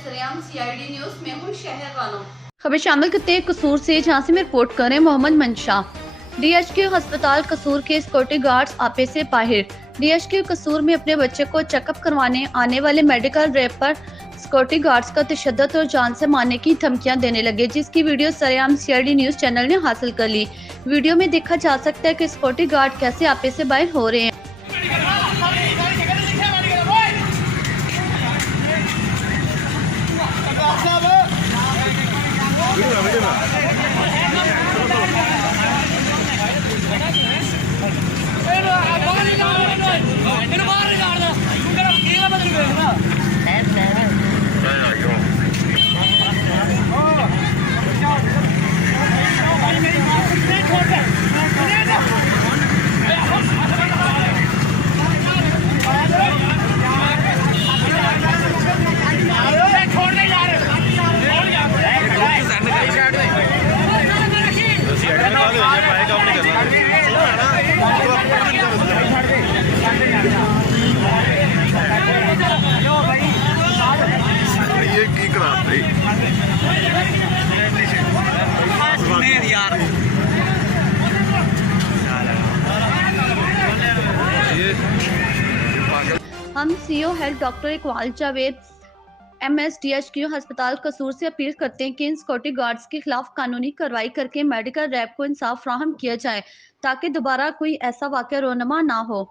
सरेआम CID news में हूँ शहर वालों। खबर शामिल करते हैं कसूर से, जहां से में रिपोर्ट करें मोहम्मद मंशा। डीएचक्यू अस्पताल कसूर के सिक्योरिटी गार्ड्स आपे से बाहर। डीएचक्यू कसूर में अपने बच्चे को चेकअप करवाने आने वाले मेडिकल रैप पर सिक्योरिटी गार्ड्स का तशद्दुद और जान से मारने की धमकियां देने लगे, जिसकी वीडियो सरेआम सीआईडी न्यूज चैनल ने हासिल कर ली। वीडियो में देखा जा सकता है कि सिक्योरिटी गार्ड कैसे आपे से बाहर हो रहे हैं। ये की कराते यार हम CO health doctor Iqbal Javed MSDHQ अस्पताल कसूर से अपील करते हैं कि इन सिक्योरिटी गार्ड्स के खिलाफ कानूनी कार्रवाई करके मेडिकल रैप को इंसाफ फराहम किया जाए, ताकि दोबारा कोई ऐसा वाकया रोनमा ना हो।